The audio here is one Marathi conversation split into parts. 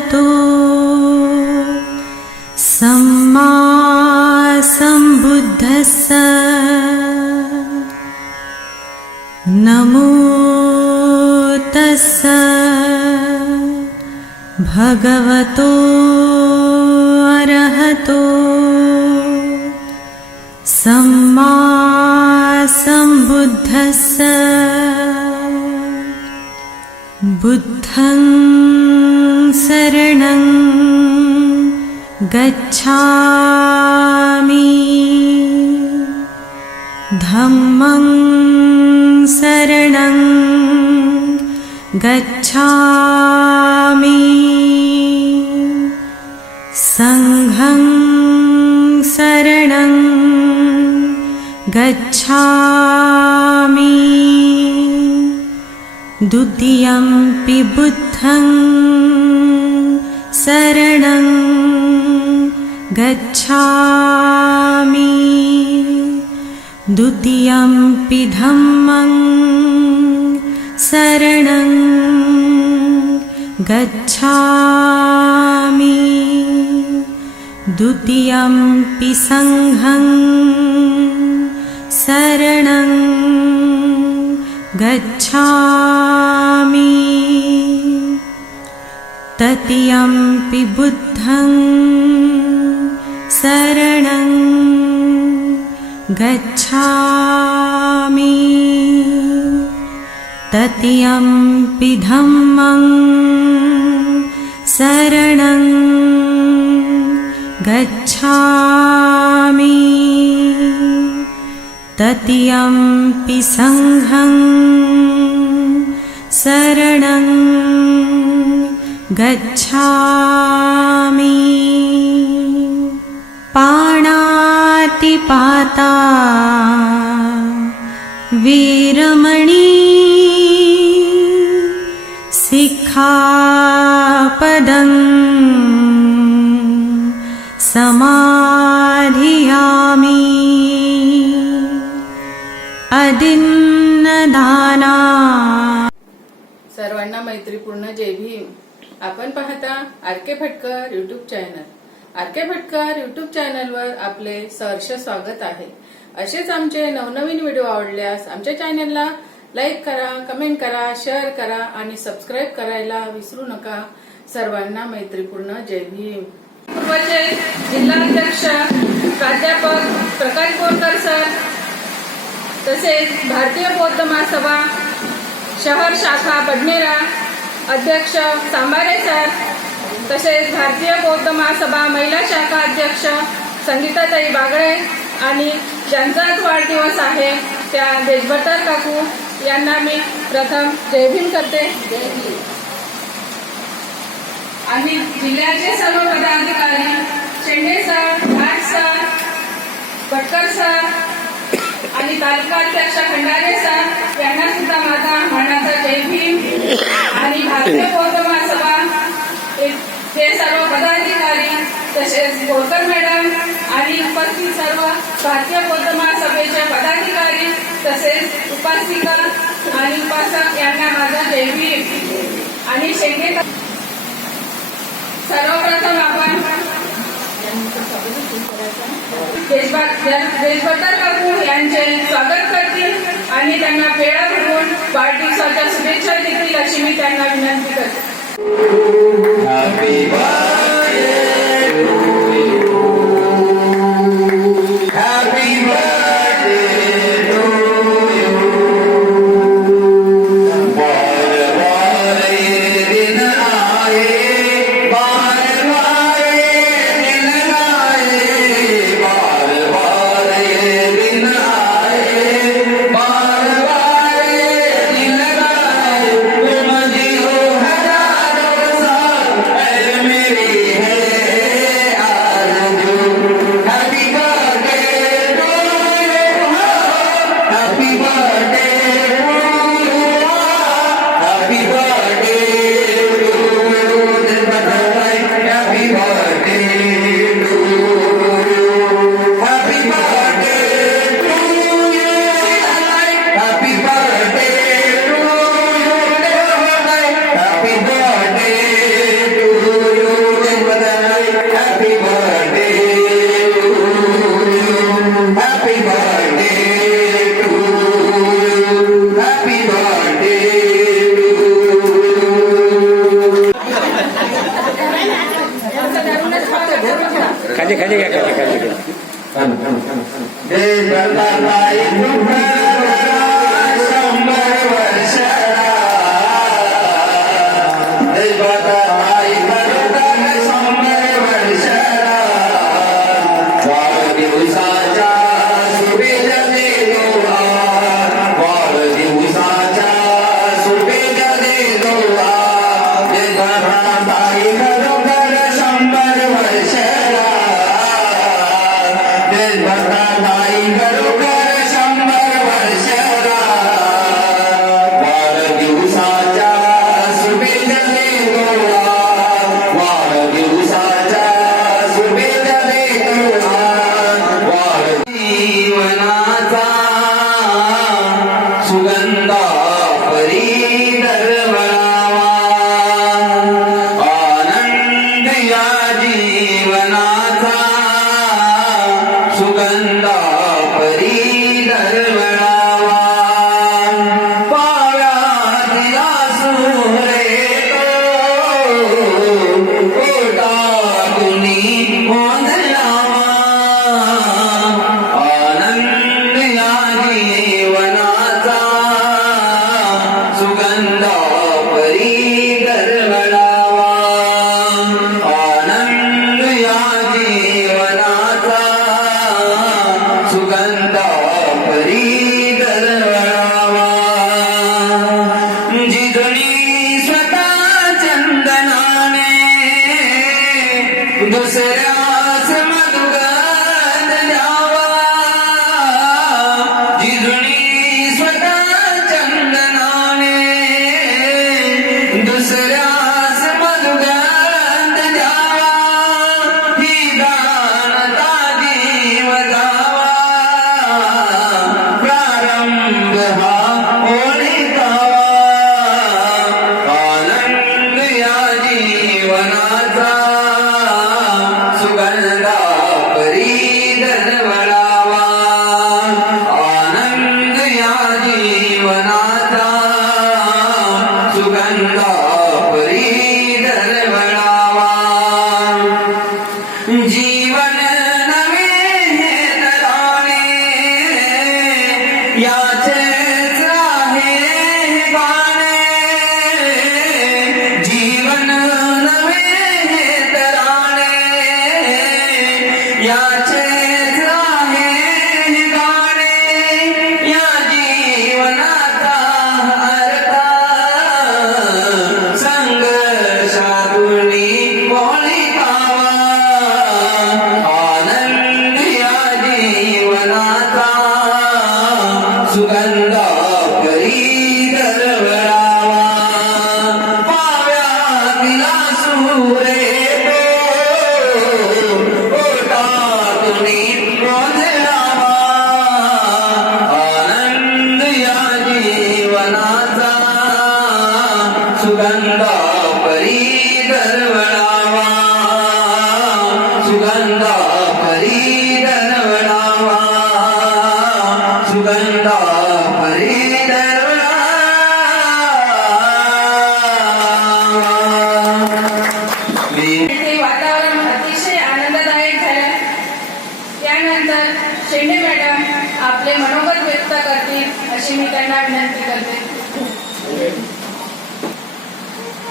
अरहतो सम्मा सम्बुद्धस्स नमो तस्स भगवतो अरहतो सम्मा सम्बुद्धस्स बुद्धं शरणं गच्छामि धम्मं शरणं गच्छामि संघं शरणं गच्छामि द्वितीयंपि बुद्धं शरणं गच्छामि द्वितीयंपि धम्मं शरणं गच्छामि द्वितीयंपि संघं शरणं गच्छामि तृतीयंपि बुद्धं शरणं गच्छामि तृतीयंपि धम्मं शरणं गच्छामि तृतीयंपि संघं शरणं गच्छामि पाणातिपाता वीरमणि सिक्खापदं समाधियामि अदिन्नदाना। सर्वांना मैत्रीपूर्ण जय भीम। आपण पाहता R K. Phatkar YouTube channel. R K. Phatkar YouTube चॅनलवर आपले सहर्ष स्वागत आहे। असेच आमचे नवनवीन व्हिडिओ आवडल्यास आमच्या चॅनलला लाईक करा, कमेंट करा, शेअर करा आणि सबस्क्राईब करायला विसरू नका। सर्वांना मैत्रीपूर्ण जय भीम। पूर्वचे जिल्हाध्यक्ष प्राध्यापक प्रकाश बोरकर सर, तसेच भारतीय बौद्ध महासभा शहर शाखा बडनेरा अध्यक्ष सांबारे सर, तसेच भारतीय बौद्ध महासभा महिला शाखा अध्यक्ष संगीताताई बागळे आणि ज्यांचा वाढदिवस आहे त्या देशभटर काकू यांना मी प्रथम जय भीम करते। जय भीम। आणि जिल्ह्याचे सर्व पदाधिकारी शेंडे सर, घाट सर, भटकर सर आणि तालुकाध्यक्ष खंडारे सर यांना सुद्धा माझा मानाचा जय भीम। आणि भारतीय बौद्ध महासभा ते सर्व पदाधिकारी तसेच बोरकर मॅडम आणि उपस्थित सर्व भारतीय बौद्ध महासभेचे पदाधिकारी तसेच उपासिका आणि उपासक यांना माझा जय भीम। आणि शेंगे सर्वप्रथम आपण देशभटर काकू यांचे स्वागत करतील आणि त्यांना पेढा भरून वाढदिवसाच्या शुभेच्छा देतील अशी मी त्यांना विनंती करते। Amen. खाली खाली घ्या खाली खाली घ्या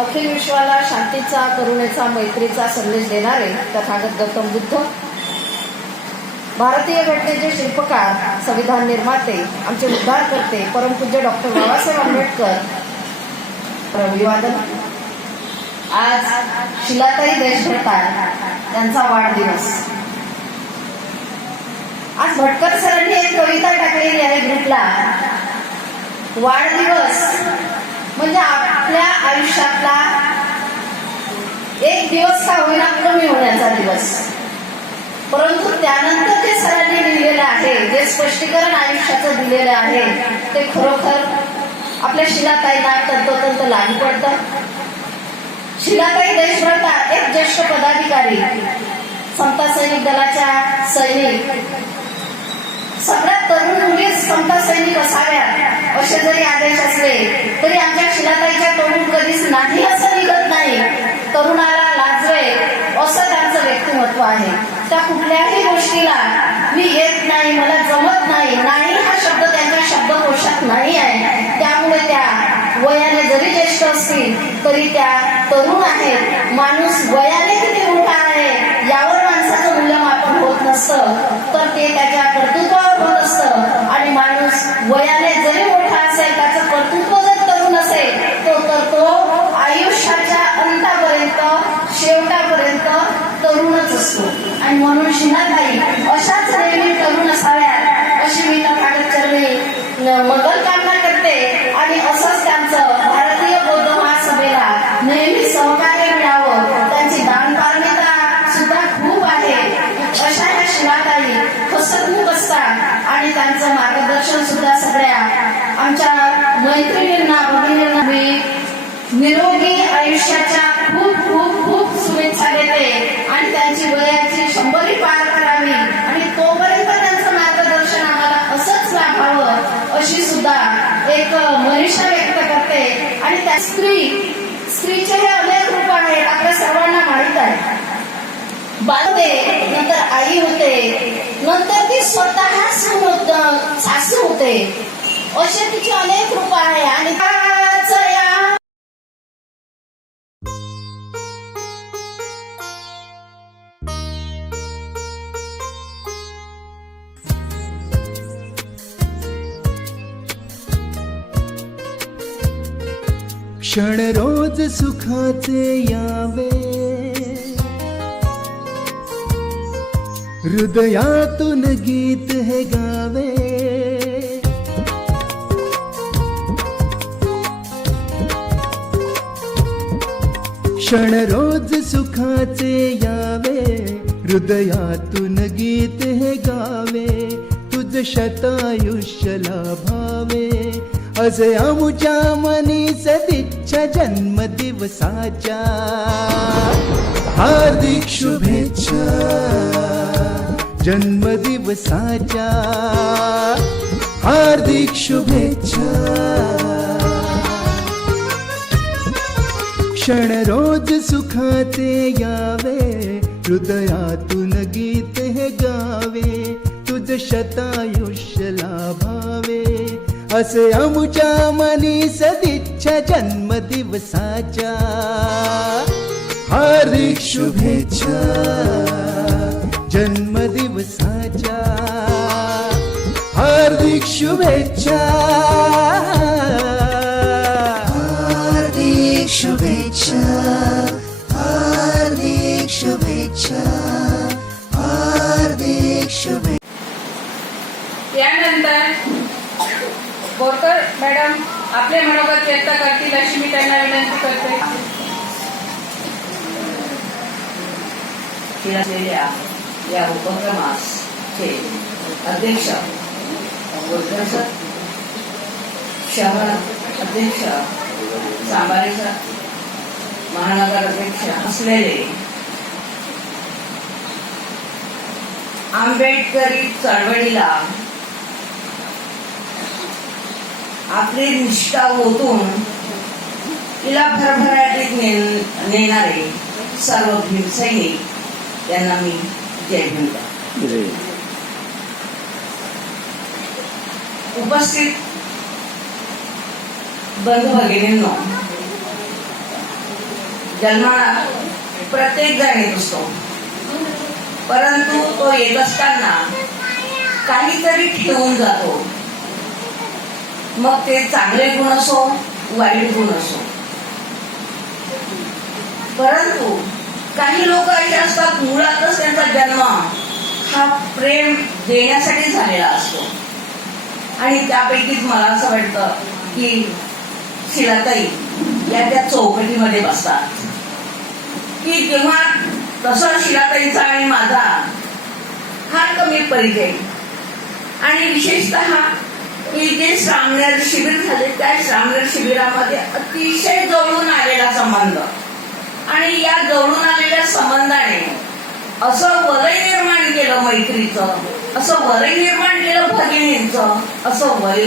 अखिल विश्वाला शांतीचा, करुणेचा, मैत्रीचा संदेश देणारे तथागत गौतम बुद्ध, भारतीय घटनेचे शिल्पकार, संविधान निर्माते, आमचे उद्धारकर्ते परमपूज्य डॉक्टर बाबासाहेब आंबेडकर अभिवादन. आज शिलाताई देशभ्रतार यांचा वाढदिवस. आज भटकर सरांनी एक कविता टाकलेली आहे ग्रुपला. वाढदिवस म्हणजे आपल्या आयुष्यातला एक दिवस का होईना कमी होण्याचा दिवस. परंतु त्यानंतर जे सरांनी लिहिलेलं आहे, जे स्पष्टीकरण आयुष्याचं दिलेलं आहे, ते खरोखर आपल्या शिलाताईंना तंतोतंत लागू पडतं. शिलाताई देशभ्रतार एक ज्येष्ठ पदाधिकारी, समता सैनिक दलाच्या सैनिक. सगळ्यात तरुण मुलीच समता सैनिक असाव्यात असे जरी आदेश असले तरी आमच्या शिलाताईच्या तोंडून कधीच नाही असं निघत नाही. तरुणाला लाजवे असं त्यांचं व्यक्तिमत्व आहे. त्या असतील तरी त्या तरुण आहेत. माणूस वयाने किती मोठा आहे यावर माणसाचं मूल्यमापन होत नसतं, तर ते त्याच्या कर्तृत्वावर होत असतं. आणि माणूस वयाने जरी मोठा असेल, त्याचं कर्तृत्व जर तरुण असेल, तो आयुष्याच्या अंतापर्यंत शेवटापर्यंत तरुणच असतो. आणि म्हणून शिनाताई अशाच नेहमी तरुण असाव्यात अशी मी तथागतचरणी मंगलकामना करते. आणि असंच त्यांचं भारतीय बौद्ध महासभेला नेहमी सहकार्य मिळावं. त्यांची दानपारमिता सुद्धा खूप आहे. अशा ह्या शिनाताई हसतमुख असतात आणि त्यांचं मार्गदर्शन सुद्धा सगळ्या आमच्या मैत्रिणींना भगिनींना मी निरोगी आयुष्याच्या खूप खूप खूप शुभेच्छा देते. आणि त्यांची वयाची 100 पार करावी आणि तोपर्यंत त्यांचं मार्गदर्शन आम्हाला असंच लाभावं अशी सुद्धा एक मनीषा व्यक्त करते. आणि त्या स्त्रीचे हे अनेक रूप आहेत, आपल्या सर्वांना माहीत आहे. बालते, नंतर आई होते, नंतर ती स्वतः सासू होते. असे तिचे अनेक रूप आहे. आणि क्षण रोज सुखाचे यावे, हृदयातून गीत हे गावे. क्षण रोज सुखाचे यावे, हृदयातून गीत हे गावे. तुझ शतायुष्य लाभावे, असे आमुच्या मनी सदिच्छा जन्मदिवसाच्या. हार्दिक शुभेच्छा जन्मदिवसाच्या, हार्दिक शुभेच्छा. क्षण रोज सुखाचे यावे, हृदयातून गीत हे गावे. तुझ शतायुष्य लाभावे, असे आमुच्या मनी सदिच्छा जन्मदिवसाच्या. हार्दिक शुभेच्छा जन्मदिवसाच्या, हार्दिक शुभेच्छा, हार्दिक शुभेच्छा, हार्दिक शुभेच्छा, हार्दिक शुभेच्छा. यानंतर बोरकर मॅडम आपले मनोगत व्यक्त करतील अशी मी त्यांना विनंती करते. केलेल्या या उपक्रमाचे अध्यक्ष बोरकर सर, शहर अध्यक्ष सांबारे सर, महानगर अध्यक्ष असलेले आंबेडकरी चळवळीला आपली निष्ठा ओतून तिला भरभराटीत नेणारे सर्व भीमसैनिक यांना मी जय म्हणतो. उपस्थित बंधू भगिनींनो, जन्माला प्रत्येक जण येत असतो, परंतु तो येत असताना काहीतरी ठेवून जातो. मग ते चांगले गुण असो वाईट गुण असो. परंतु काही लोक असे असतात, मुळातच त्यांचा जन्म हा प्रेम देण्यासाठी झालेला असतो. आणि त्यापैकीच मला असं वाटतं की शिलाताई या त्या चौकटीमध्ये बसतात. की जेव्हा तसं शिलाताईचा आणि माझा फार कमी परिचय, आणि विशेषतः की जे श्रामनेर शिबिर झाले त्या श्रामनेर शिबिरामध्ये अतिशय जवळून आलेला संबंध, आणि या जवळून आलेल्या संबंधाने असं वलय निर्माण केलं मैत्रीचं, असं वलय निर्माण केलं भगिनींचं, असं वलय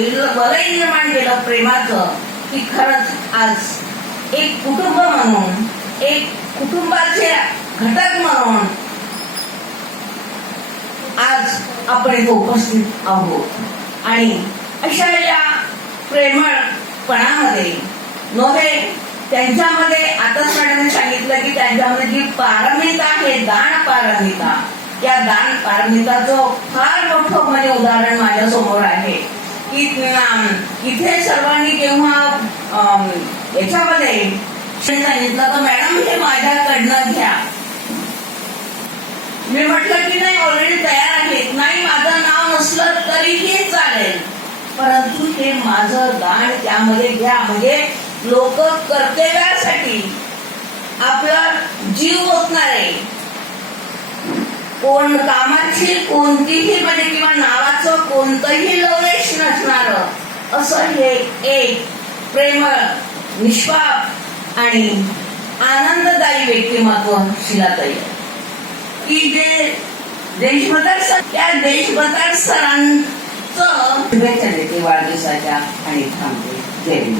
निर्माण केलं प्रेमाचं, की खरंच आज एक कुटुंब म्हणून, एक कुटुंबाचे घटक म्हणून आज आपण इथे उपस्थित आहोत. आणि अशा या प्रेमळपणामध्ये नव्हे त्यांच्यामध्ये आताच मॅडमने सांगितलं की त्यांच्यामध्ये जी पारमिता आहे, दान पारमिता, या दान पारमिताचं फार मोठं म्हणजे उदाहरण माझ्या समोर आहे की इथे सर्वांनी जेव्हा याच्यामध्ये सांगितलं तर मॅडम हे माझ्याकडनं घ्या. मी म्हटलं की नाही ऑलरेडी तयार आहेत, नाही माझं नाव नसलं तरीही चालेल, परंतु हे माझं दान त्यामध्ये घ्या. म्हणजे लोक कर्तव्यासाठी आपला जीव ओतणारे, कोण कामाची कोणतीही म्हणजे किंवा नावाचं कोणतंही लवलेश नसणारं असं हे एक प्रेमळ, निष्पाप आणि आनंददायी व्यक्तिमत्व शिलाताई की जे देशभर सरांचं शुभेच्छा देते वाढदिवसाच्या आणि थांबते. जय हिंद.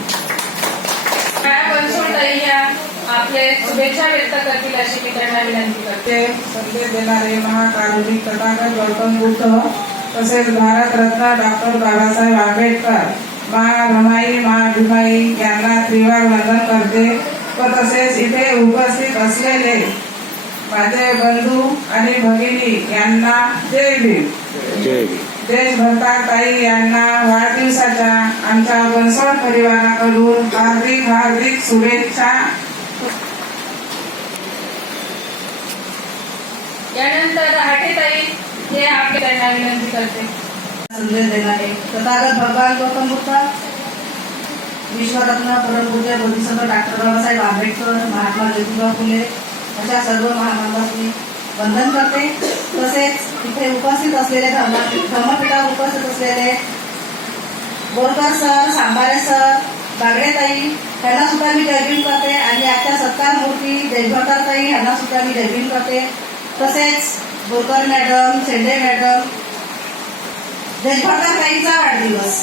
बनसोडताई या आपले शुभेच्छा व्यक्त करतील अशी मी त्यांना विनंती करते. संदेश देणारे महाकारुणिक तथागत गौतम बुद्ध तसेच भारतरत्न डॉक्टर बाबासाहेब आंबेडकर, रमाई भीमाई यांना त्रिवार वंदन करते व तसेच इथे उपस्थित असलेले माझे बंधू आणि भगिनी यांना जय भीम. देशभरताई यांना वाढदिवसाच्या आमच्या बनसोड परिवाराकडून हार्दिक हार्दिक शुभेच्छा. यानंतर रहाटेताई हे आपले त्यांना विनंती करते. संदेश देणारे तथागत भगवान गौतम बुद्ध, विश्वरत्न परमपूज्य बोधिसत्व डॉक्टर बाबासाहेब आंबेडकर, महात्मा ज्योतिबा फुले अशा सर्व महामानवांनी वंदन करते. तसेच इथे उपस्थित असलेले धर्मपीठावर उपस्थित असलेले बोरकर सर, सांबारे सर, बागडेताई यांना सुद्धा मी जयभीम करते आणि आजच्या सत्कार मूर्ती देशभरताई यांना सुद्धा मी जयभीम करते. तसेच बोरकर मॅडम, शेंडे मॅडम, देशभरताईचा वाढदिवस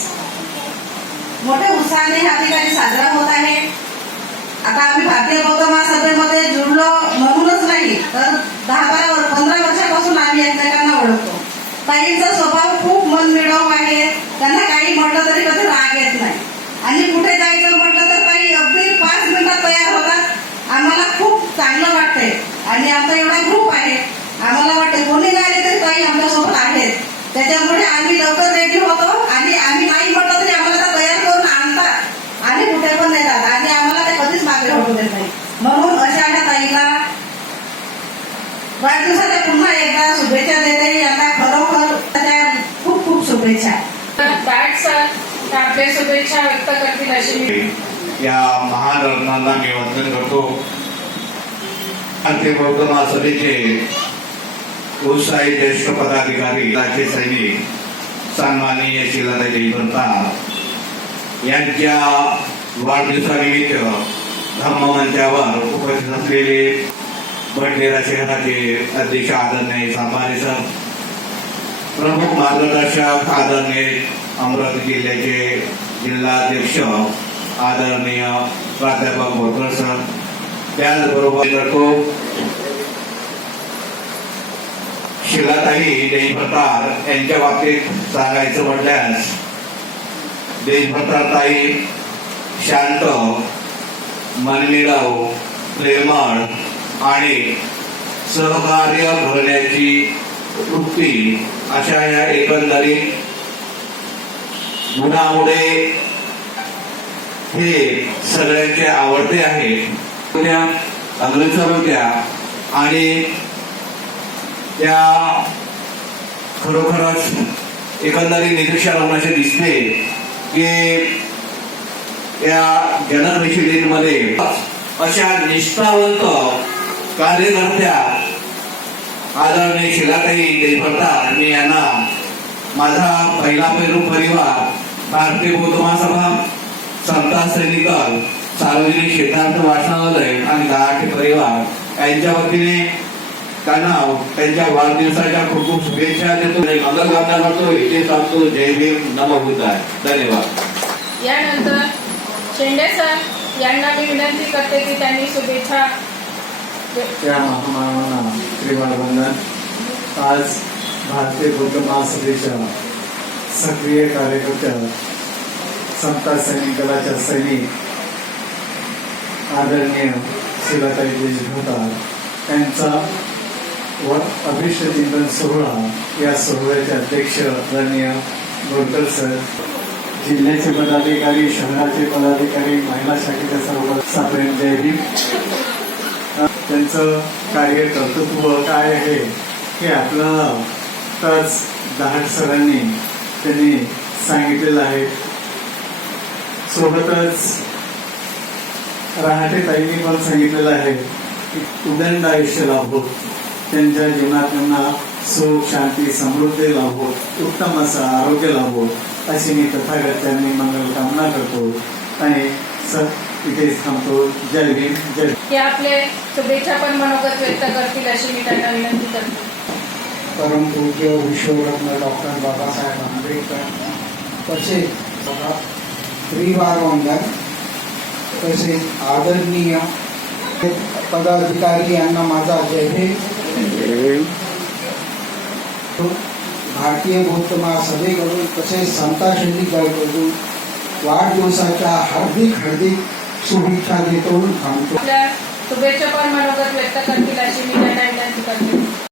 मोठ्या उत्साहाने ह्या ठिकाणी साजरा होत आहे. आता आम्ही भारतीय बौद्ध महासभेमध्ये जुळलो म्हणूनच नाही तर 10-15 वर्षापासून आम्ही एकमेकांना ओळखतो. ताईंचा स्वभाव खूप मनमिळाऊ आहे, त्यांना काही म्हटलं तरी कधी राग येत नाही आणि कुठे जायचं म्हटलं तर ताई अगदी 5 मिनिटात तयार होतात. आम्हाला खूप चांगलं वाटतंय आणि आमचा एवढा ग्रुप आहे, आम्हाला वाटते कोणी नाही आले तरी ताई आमच्यासोबत आहेत. त्याच्यामुळे आम्ही लवकर रेडी होतो आणि आम्ही नाही म्हटलं तरी आम्हाला तयार करून आणतात आणि कुठे पण नाही जात आणि आम्हाला ते कधीच मागे हटू देत नाही. म्हणून अशा ह्या ताईला वाढदिवसाच्या पुन्हा एकदा शुभेच्छा देते. यांना खरोखर त्या खूप खूप शुभेच्छा. बॅट सर आपले शुभेच्छा व्यक्त करतील अशी मी या महान रत्नांना मी वंदन करतो. भारतीय बौद्ध महासभेचे उत्साही ज्येष्ठ पदाधिकारी, राज्य सैनिक, सन्माननीय शिलाताई देशभरतार यांच्या वाढदिवसानिमित्त धर्ममंचावर उपस्थित असलेले भंडेरा शहराचे अध्यक्ष आदरणीय सांबारे सर, प्रमुख मार्गदर्शक आदरणीय अमरावती जिल्ह्याचे जिल्हाध्यक्ष आदरणीय प्राध्यापक बोरकर सर, त्याचबरोबर करतो शिलाताई देशभरतार यांच्या बाबतीत सांगायचं म्हटल्यास देशभरतार ताई शांत, मनमिळाऊ, प्रेमळ आणि सहकार्य करण्याची वृत्ती अशा या एकंदरीत गुणामुळे हे सगळ्यांचे आवडते आहेत. अग्रेसर होत्या आणि त्या खरोखरच एकंदरीत निदर्शन होण्याचे दिसते की या जनपरिषदेमध्ये अशा निष्ठावंत कार्यकर्त्या आदरणीय शिलाताई देशभरतार मी यांना माझा पहिला पैरू परिवार, भारतीय बौद्ध महासभा, समता सैनिकल, सार्वजनिक सिद्धांत वाचनालय आणि गहाटे परिवार यांच्या वतीने त्यांना त्यांच्या वाढदिवसाच्या खूप खूप शुभेच्छा देतो, मंगलकामना करतो. इथे सांगतो जय भीम, नमो बुद्धाय. धन्यवाद. यानंतर शेंडे सर यांना मी विनंती करते की त्यांनी शुभेच्छा. त्या महामानवांना त्रिवार वंदन. आज भारतीय बौद्ध महासभेच्या सक्रिय कार्यकर्त्या, समता सैनिक दलाच्या सैनिक आदरणीय शिलाताई देशभक्त यांचा व अभिष्ट चिंतन सोहळा, या सोहळ्याचे अध्यक्ष आदरणीय बोरकर सर, जिल्ह्याचे पदाधिकारी, शहराचे पदाधिकारी, महिला शाखेच्या सर्व साप्रेम जय भीम. त्यांचं कार्य कर्तृत्व काय आहे हे आपल्याला आताच दहाट सरांनी त्यांनी सांगितलेलं आहे. सोबतच रहाटे ताईंनी पण सांगितलेलं आहे की उदंड आयुष्य लाभो, त्यांच्या जीवनात त्यांना सुख, शांती, समृद्धी लाभो, उत्तम असं आरोग्य लाभो अशी मी तथागतांनी मंगल कामना करतो आणि इथेच थांबतो. जय भीम, जय. हे आपले शुभेच्छा पण मनोगत व्यक्त करतील अशी मी त्यांना विनंती करते. परमपूज्य विश्वरत्न डॉक्टर बाबासाहेब आंबेडकर, तसेच त्रिवार वंदन, तसेच आदरणीय पदाधिकारी यांना माझा जय भीम. भारतीय बौद्ध महासभेकडून तसेच समताशैली दळकडून वाढदिवसाच्या हार्दिक शुभेच्छा देतो. थांबतो. आपल्या शुभेच्छा पण मनोगत व्यक्त करतील अशी मी त्यांना विनंती करते.